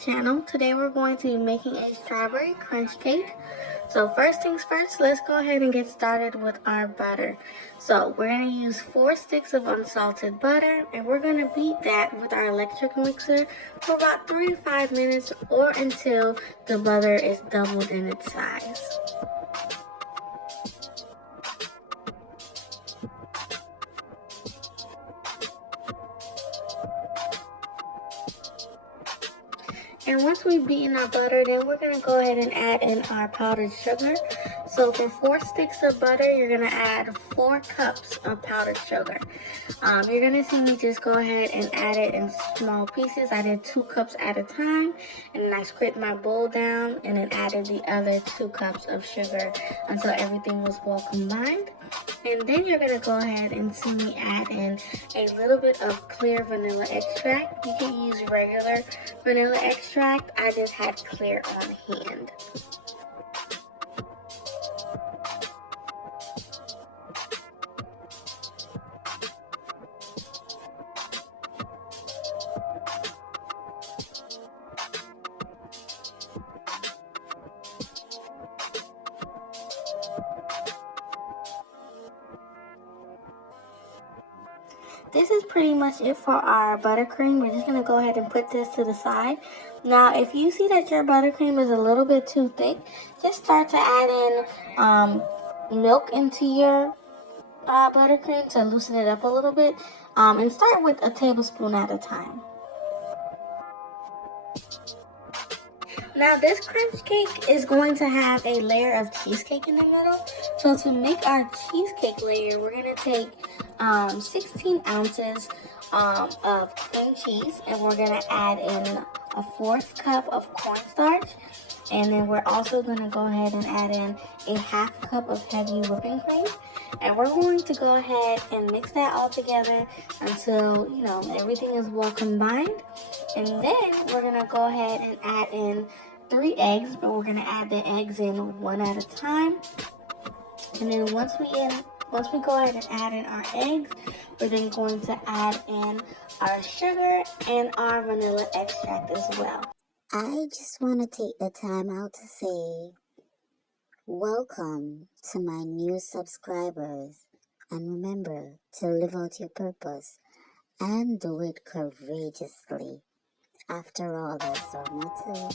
channel. Today we're going to be making a strawberry crunch cake. So first things first, let's go ahead and get started with our butter. So we're going to use 4 sticks of unsalted butter, and we're going to beat that with our electric mixer for about 3 to 5 minutes or until the butter is doubled in its size. And once we've beaten our butter, then we're going to go ahead and add in our powdered sugar. So for 4 sticks of butter, you're going to add 4 cups of powdered sugar. You're going to see me just go ahead and add it in small pieces. I did 2 cups at a time, and then I scraped my bowl down and then added the other 2 cups of sugar until everything was well combined. And then you're going to go ahead and see me add in a little bit of clear vanilla extract. You can use regular vanilla extract. I just had clear on hand. This is pretty much it for our buttercream. We're just going to go ahead and put this to the side. Now, if you see that your buttercream is a little bit too thick, just start to add in milk into your buttercream to loosen it up a little bit. And start with a tablespoon at a time. Now this crunch cake is going to have a layer of cheesecake in the middle. So to make our cheesecake layer, we're going to take 16 ounces of cream cheese, and we're going to add in a 1/4 cup of cornstarch. And then we're also going to go ahead and add in a 1/2 cup of heavy whipping cream. And we're going to go ahead and mix that all together until, everything is well combined. And then we're going to go ahead and add in 3 eggs, but we're going to add the eggs in one at a time. And then once we go ahead and add in our eggs, we're then going to add in our sugar and our vanilla extract as well. I just want to take the time out to say welcome to my new subscribers, and remember to live out your purpose and do it courageously. After all, that's our motto.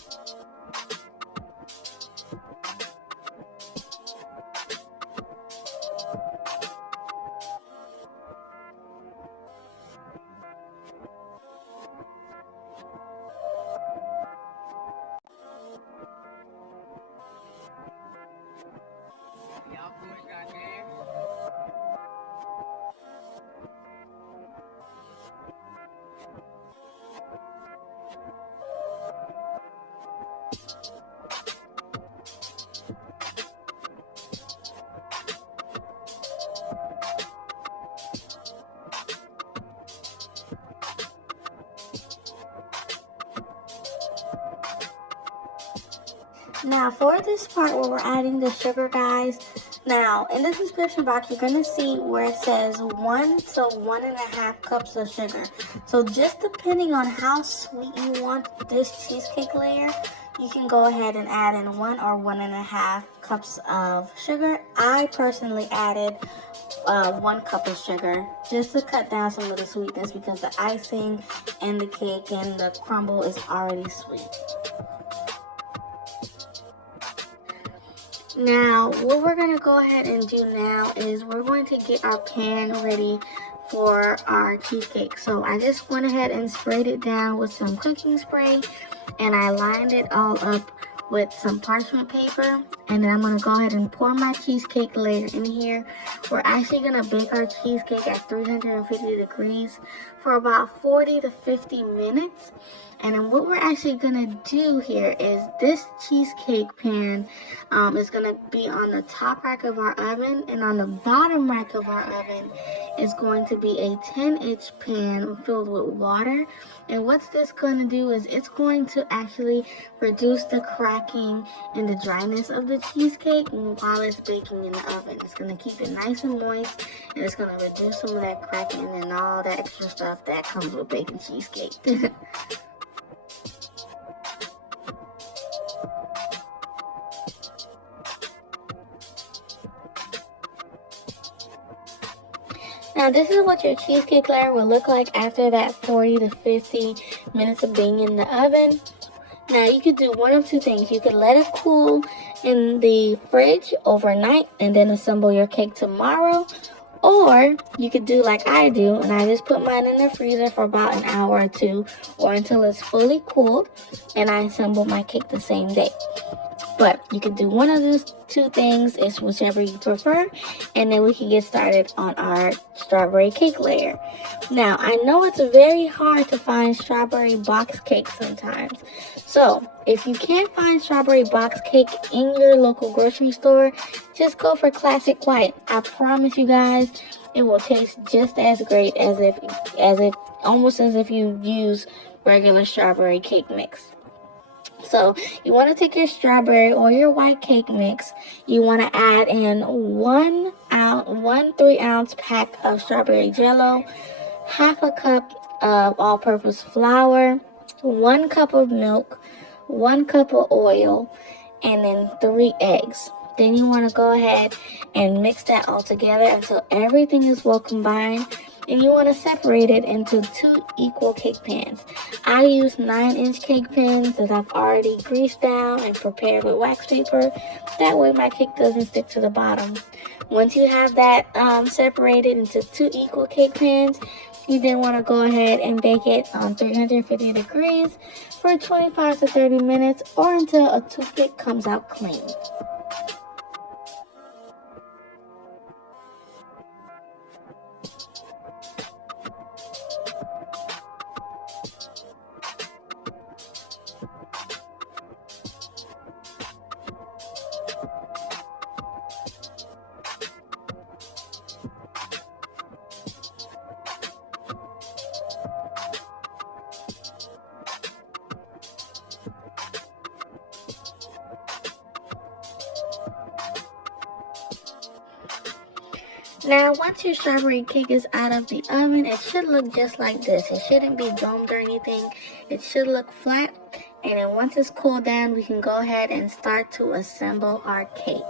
Now for this part where we're adding the sugar, guys, now in the description box you're going to see where it says 1 to 1.5 cups of sugar. So just depending on how sweet you want this cheesecake layer, you can go ahead and add in 1 or 1.5 cups of sugar. I personally added 1 cup of sugar just to cut down some of the sweetness because the icing and the cake and the crumble is already sweet. Now, what we're going to go ahead and do now is we're going to get our pan ready for our cheesecake. So I just went ahead and sprayed it down with some cooking spray, and I lined it all up with some parchment paper. And then I'm going to go ahead and pour my cheesecake layer in here. We're actually going to bake our cheesecake at 350 degrees for about 40 to 50 minutes. And then what we're actually going to do here is this cheesecake pan is going to be on the top rack of our oven, and on the bottom rack of our oven is going to be a 10-inch pan filled with water. And what's this going to do is it's going to actually reduce the cracking and the dryness of the cheesecake while it's baking in the oven. It's going to keep it nice and moist, and it's going to reduce some of that cracking and all that extra stuff that comes with baking cheesecake. Now this is what your cheesecake layer will look like after that 40 to 50 minutes of being in the oven. Now you could do one of two things. You could let it cool in the fridge overnight and then assemble your cake tomorrow. Or you could do like I do, and I just put mine in the freezer for about an hour or two, or until it's fully cooled, and I assemble my cake the same day. But you can do one of those two things, it's whichever you prefer, and then we can get started on our strawberry cake layer. Now, I know it's very hard to find strawberry box cake sometimes. So, if you can't find strawberry box cake in your local grocery store, just go for Classic White. I promise you guys, it will taste just as great almost as if you use regular strawberry cake mix. So you want to take your strawberry or your white cake mix. You want to add in one 3-ounce pack of strawberry jello, half a cup of all-purpose flour, 1 cup of milk, 1 cup of oil, and then 3 eggs. Then you want to go ahead and mix that all together until everything is well combined. And you want to separate it into 2 equal cake pans. I use 9-inch cake pans that I've already greased down and prepared with wax paper. That way my cake doesn't stick to the bottom. Once you have that separated into 2 equal cake pans, you then want to go ahead and bake it on 350 degrees for 25 to 30 minutes or until a toothpick comes out clean. Now, once your strawberry cake is out of the oven, it should look just like this. It shouldn't be domed or anything. It should look flat. And then once it's cooled down, we can go ahead and start to assemble our cake.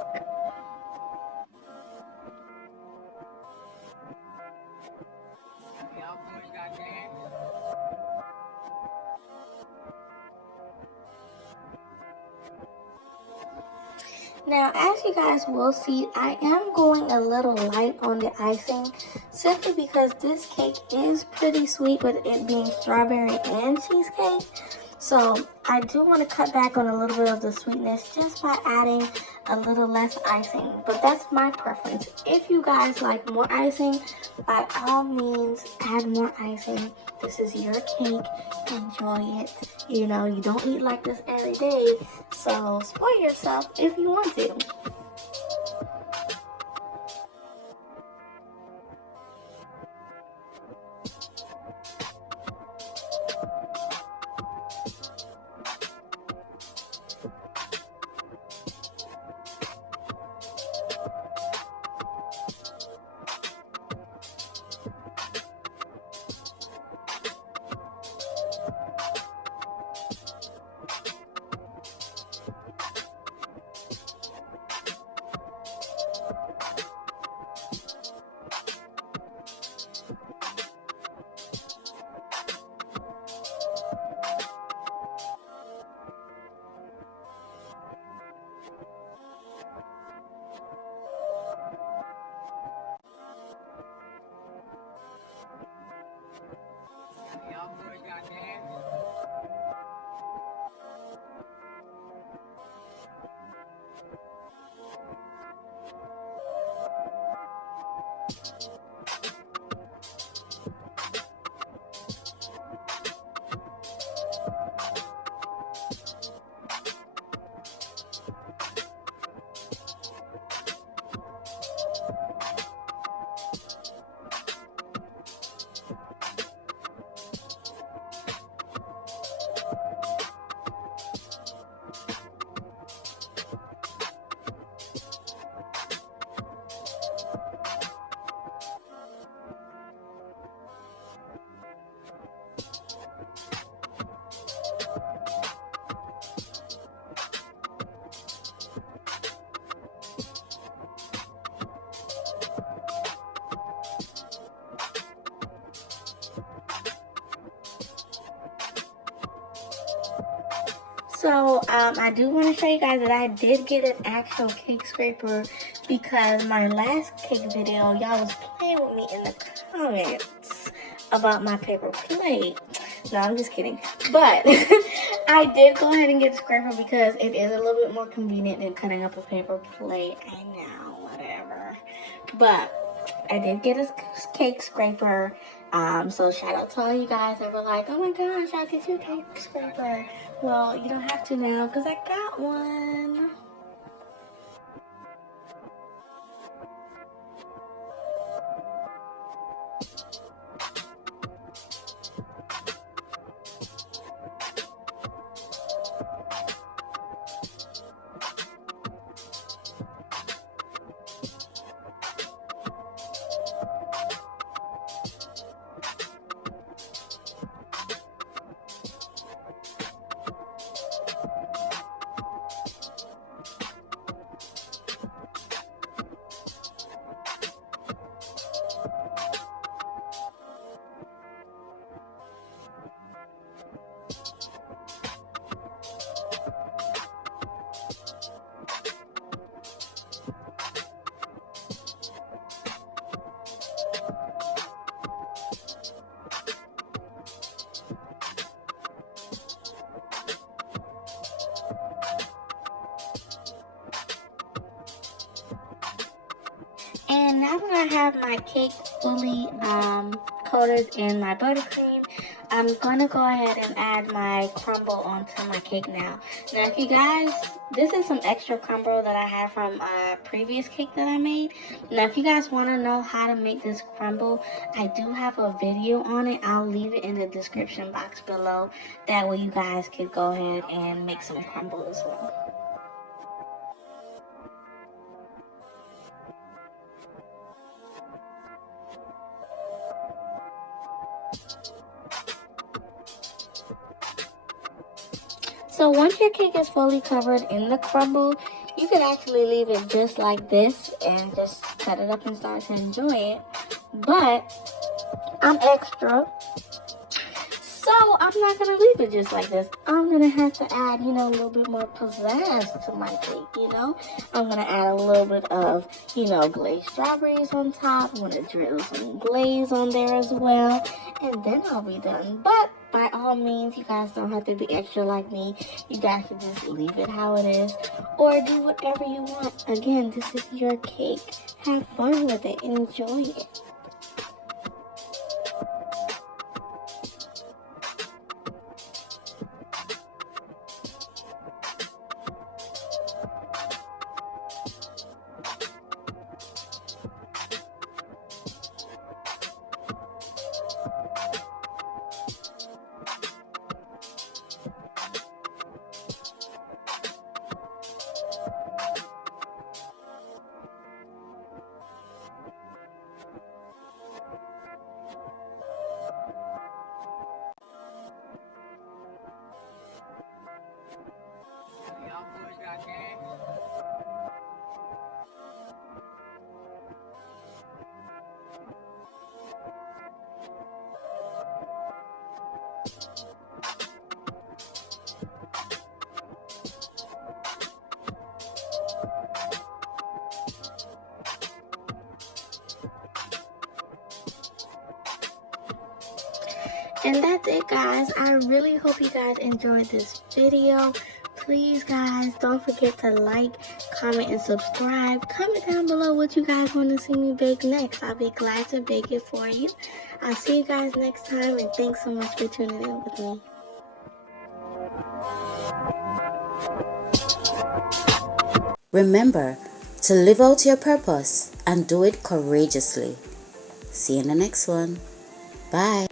Now, as you guys will see, I am going a little light on the icing simply because this cake is pretty sweet with it being strawberry and cheesecake. So I do want to cut back on a little bit of the sweetness just by adding a little less icing. But that's my preference. If you guys like more icing, by all means add more icing. This is your cake. Enjoy it. You know, you don't eat like this every day. So spoil yourself if you want to. So I do want to show you guys that I did get an actual cake scraper, because my last cake video, y'all was playing with me in the comments about my paper plate. No, I'm just kidding. But I did go ahead and get a scraper because it is a little bit more convenient than cutting up a paper plate. I know, whatever. But I did get a cake scraper. So shout out to all you guys that were like, oh my gosh, I'll get you a cake scraper. Well, you don't have to now because I got one. And now that I have my cake fully coated in my buttercream, I'm going to go ahead and add my crumble onto my cake now. Now, if you guys, this is some extra crumble that I had from a previous cake that I made. Now, if you guys want to know how to make this crumble, I do have a video on it. I'll leave it in the description box below. That way you guys could go ahead and make some crumble as well. So once your cake is fully covered in the crumble, you can actually leave it just like this and just cut it up and start to enjoy it. But I'm extra, so I'm not going to leave it just like this. I'm going to have to add, a little bit more pizzazz to my cake, I'm going to add a little bit of, glazed strawberries on top. I'm going to drizzle some glaze on there as well. And then I'll be done. But by all means, you guys don't have to be extra like me. You guys can just leave it how it is. Or do whatever you want. Again, this is your cake. Have fun with it. Enjoy it. And that's it, guys. I really hope you guys enjoyed this video. Please, guys, don't forget to like, comment, and subscribe. Comment down below what you guys want to see me bake next. I'll be glad to bake it for you. I'll see you guys next time, and thanks so much for tuning in with me. Remember to live out your purpose and do it courageously. See you in the next one. Bye.